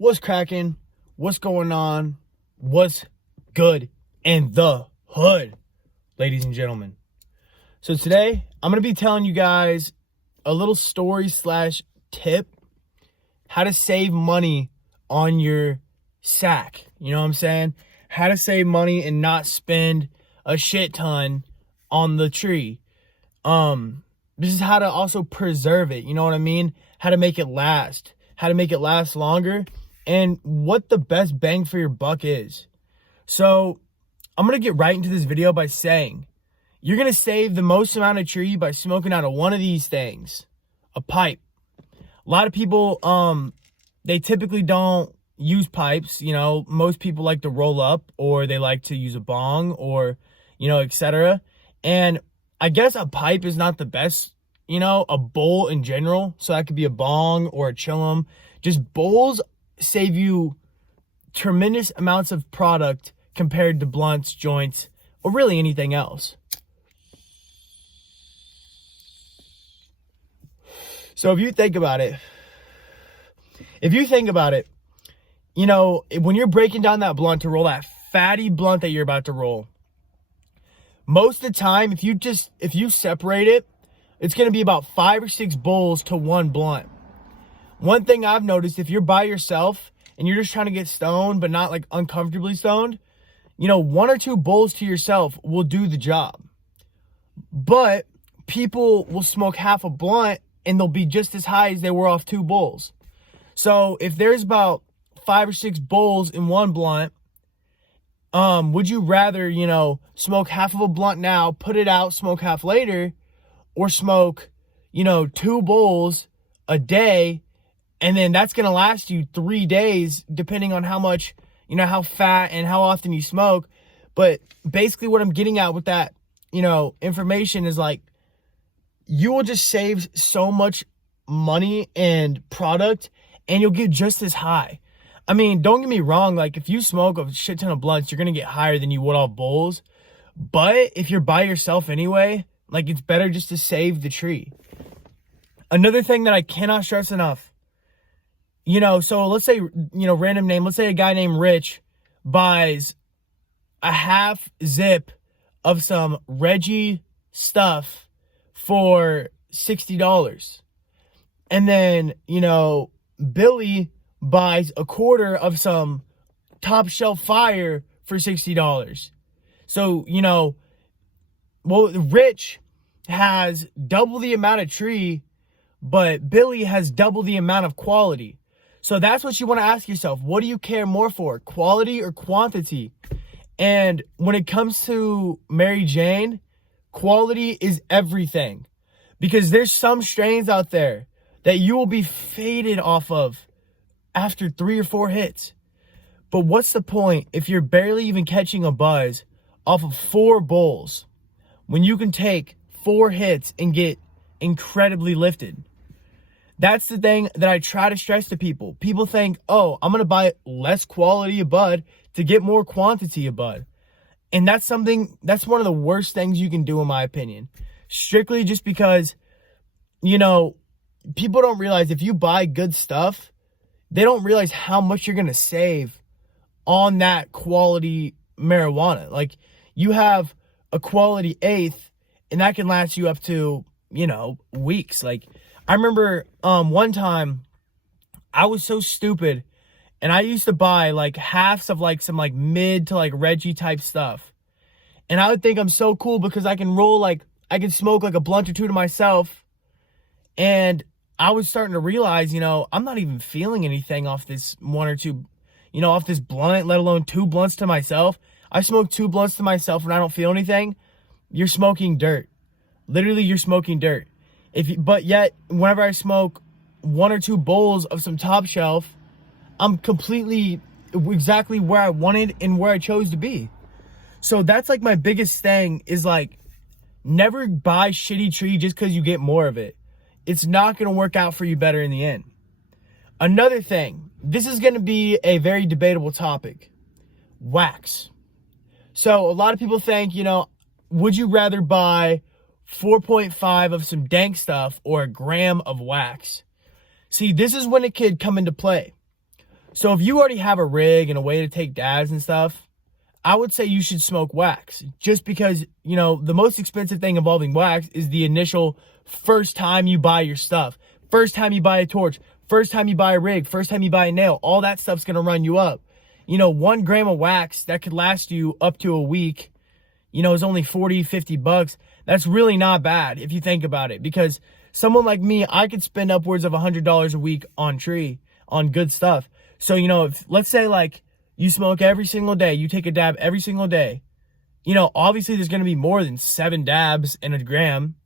What's cracking? What's going on? What's good in the hood, ladies and gentlemen? So today, I'm going to be telling you guys a little story / tip, how to save money on your sack. You know what I'm saying? How to save money and not spend a shit ton on the tree. This is how to also preserve it. You know what I mean? How to make it last. How to make it last longer. And what the best bang for your buck is. So I'm going to get right into this video by saying you're going to save the most amount of tree by smoking out of one of these things. A pipe. A lot of people, they typically don't use pipes. You know, most people like to roll up, or they like to use a bong, or, you know, etc. And I guess a pipe is not the best, you know, a bowl in general. So that could be a bong or a chillum. Just bowls save you tremendous amounts of product compared to blunts, joints, or really anything else. So if you think about it, you know, when you're breaking down that blunt to roll that fatty blunt that you're about to roll, most of the time, if you separate it, it's going to be about 5 or 6 bowls to one blunt. One thing I've noticed, if you're by yourself and you're just trying to get stoned, but not like uncomfortably stoned, you know, 1 or 2 bowls to yourself will do the job. But people will smoke half a blunt and they'll be just as high as they were off 2 bowls. So if there's about 5 or 6 bowls in one blunt, would you rather, you know, smoke half of a blunt now, put it out, smoke half later, or smoke, you know, 2 bowls a day, and then that's going to last you 3 days, depending on how much, you know, how fat and how often you smoke. But basically what I'm getting at with that, you know, information is like, you will just save so much money and product, and you'll get just as high. I mean, don't get me wrong, like if you smoke a shit ton of blunts, you're going to get higher than you would off bowls. But if you're by yourself anyway, like it's better just to save the tree. Another thing that I cannot stress enough, you know, so let's say, you know, random name, let's say a guy named Rich buys a half zip of some Reggie stuff for $60. And then, you know, Billy buys a quarter of some top shelf fire for $60. So, you know, well, Rich has double the amount of tree, but Billy has double the amount of quality. So that's what you want to ask yourself. What do you care more for, quality or quantity? And when it comes to Mary Jane, quality is everything. Because there's some strains out there that you will be faded off of after 3 or 4 hits. But what's the point if you're barely even catching a buzz off of 4 bowls when you can take 4 hits and get incredibly lifted? That's the thing that I try to stress to people. People think, oh, I'm going to buy less quality of bud to get more quantity of bud. And that's one of the worst things you can do, in my opinion. Strictly just because, you know, people don't realize if you buy good stuff, they don't realize how much you're going to save on that quality marijuana. Like, you have a quality eighth, and that can last you up to, you know, weeks. Like, I remember one time I was so stupid, and I used to buy like halves of like some like mid to like Reggie type stuff. And I would think I'm so cool because I can roll, like I can smoke like a blunt or 2 to myself. And I was starting to realize, you know, I'm not even feeling anything off this 1 or 2, you know, off this blunt, let alone 2 blunts to myself. I smoke 2 blunts to myself and I don't feel anything. You're smoking dirt. Literally, you're smoking dirt. But yet, whenever I smoke 1 or 2 bowls of some top shelf, I'm completely exactly where I wanted and where I chose to be. So that's like my biggest thing is like, never buy shitty tree just because you get more of it. It's not going to work out for you better in the end. Another thing, this is going to be a very debatable topic. Wax. So a lot of people think, you know, would you rather buy 4.5 of some dank stuff or a gram of wax? See, this is when it could come into play. So if you already have a rig and a way to take dabs and stuff, I would say you should smoke wax, just because, you know, the most expensive thing involving wax is the initial first time you buy your stuff, first time you buy a torch, first time you buy a rig, first time you buy a nail. All that stuff's going to run you up. You know, 1 gram of wax that could last you up to a week, you know, is only 40, 50 bucks. That's really not bad if you think about it, because someone like me, I could spend upwards of $100 a week on good stuff. So, you know, if let's say like you smoke every single day, you take a dab every single day, you know, obviously there's going to be more than 7 dabs in a gram.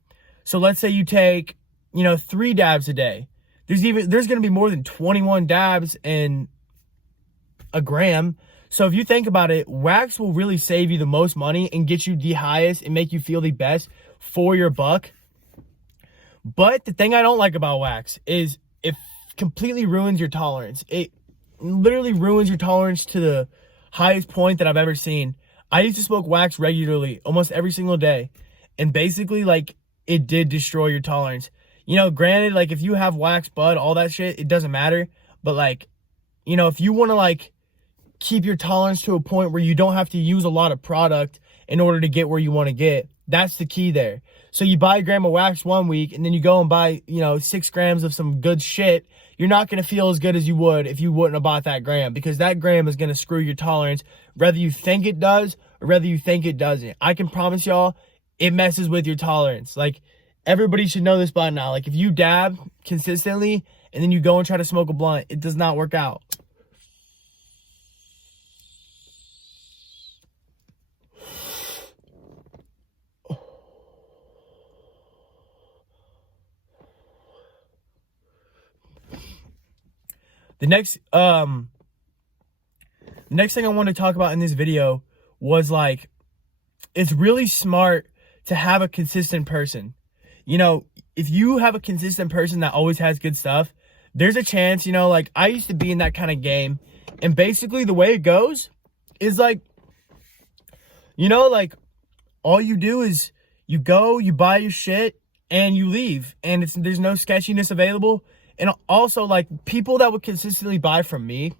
So let's say you take, you know, 3 dabs a day. There's going to be more than 21 dabs in a gram. So if you think about it, wax will really save you the most money and get you the highest and make you feel the best for your buck. But the thing I don't like about wax is it completely ruins your tolerance. It literally ruins your tolerance to the highest point that I've ever seen. I used to smoke wax regularly, almost every single day. And basically, like, it did destroy your tolerance. You know, granted, like, if you have wax bud, all that shit, it doesn't matter. But, like, you know, if you want to, like, keep your tolerance to a point where you don't have to use a lot of product in order to get where you want to get, that's the key there. So you buy a gram of wax 1 week, and then you go and buy, you know, 6 grams of some good shit. You're not going to feel as good as you would if you wouldn't have bought that gram, because that gram is going to screw your tolerance, whether you think it does or whether you think it doesn't. I can promise y'all, it messes with your tolerance. Like, everybody should know this by now. Like, if you dab consistently and then you go and try to smoke a blunt, it does not work out. The next thing I want to talk about in this video was, like, it's really smart to have a consistent person. You know, if you have a consistent person that always has good stuff, there's a chance, you know, like, I used to be in that kind of game, and basically the way it goes is, like, you know, like, all you do is you go, you buy your shit, and you leave, and there's no sketchiness available. And also, like, people that would consistently buy from me,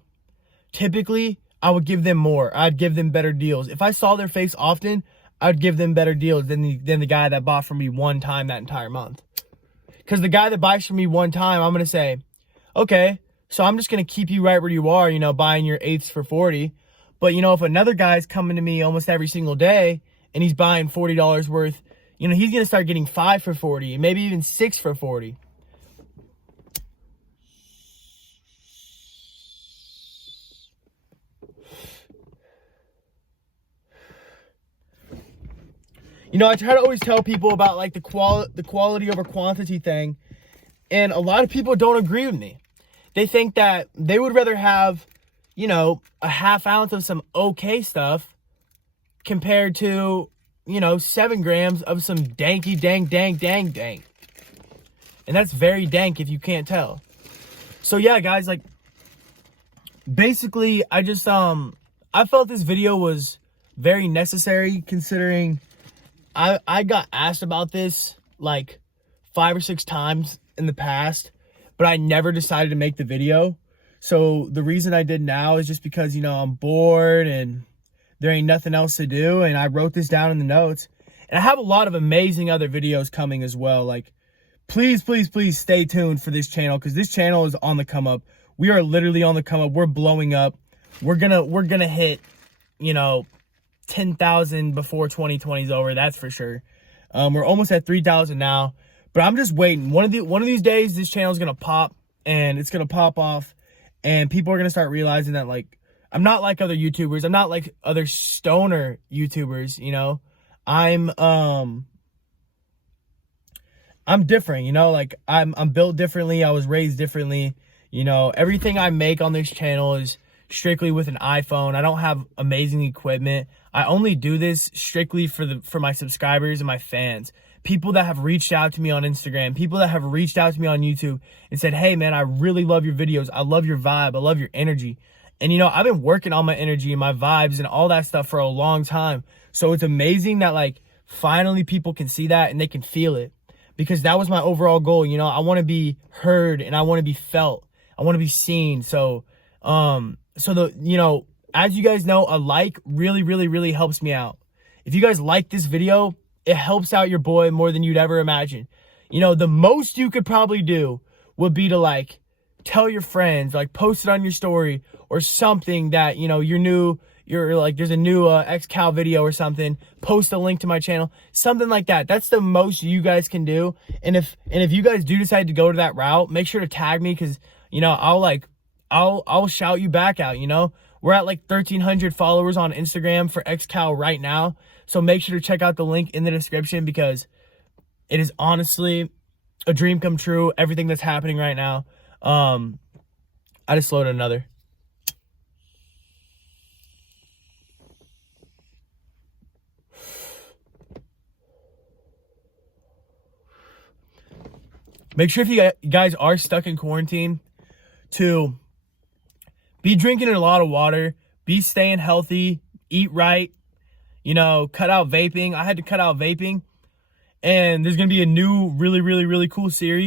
typically, I would give them more. I'd give them better deals. If I saw their face often, I'd give them better deals than the guy that bought from me one time that entire month. Because the guy that buys from me one time, I'm going to say, okay, so I'm just going to keep you right where you are, you know, buying your 8s for 40. But, you know, if another guy's coming to me almost every single day and he's buying $40 worth, you know, he's going to start getting 5 for 40, maybe even 6 for 40. You know, I try to always tell people about, like, the quality over quantity thing, and a lot of people don't agree with me. They think that they would rather have, you know, a half ounce of some okay stuff compared to, you know, 7 grams of some danky dank. And that's very dank if you can't tell. So yeah, guys, like, basically, I just, I felt this video was very necessary, considering I got asked about this like 5 or 6 times in the past, but I never decided to make the video. So the reason I did now is just because, you know, I'm bored and there ain't nothing else to do, and I wrote this down in the notes. And I have a lot of amazing other videos coming as well. Like, please stay tuned for this channel, because this channel is on the come up. We are literally on the come up. We're blowing up. We're gonna hit, you know, 10,000 before 2020 is over, that's for sure. We're almost at 3,000 now, but I'm just waiting. One of these days, this channel is gonna pop, and it's gonna pop off, and people are gonna start realizing that, like, I'm not like other YouTubers. I'm not like other stoner YouTubers. You know, I'm different. You know, like, I'm built differently. I was raised differently. You know, everything I make on this channel is strictly with an iPhone. I don't have amazing equipment. I only do this strictly for my subscribers and my fans. People that have reached out to me on Instagram, people that have reached out to me on YouTube and said, hey man, I really love your videos. I love your vibe. I love your energy. And you know, I've been working on my energy and my vibes and all that stuff for a long time. So it's amazing that, like, finally people can see that and they can feel it, because that was my overall goal. You know, I want to be heard and I want to be felt. I want to be seen. So So as you guys know, a like really, really, really helps me out. If you guys like this video, it helps out your boy more than you'd ever imagine. The most you could probably do would be to like tell your friends, like post it on your story or something that, you're like, there's a new X-Cow video or something, post a link to my channel, something like that. That's the most you guys can do. And if you guys do decide to go to that route, make sure to tag me, because, I'll shout you back out. We're at like 1,300 followers on Instagram for X-Cow right now. So make sure to check out the link in the description, because it is honestly a dream come true, everything that's happening right now. I just loaded another. Make sure if you guys are stuck in quarantine to be drinking a lot of water, be staying healthy, eat right, cut out vaping. I had to cut out vaping, and there's going to be a new really, really, really cool series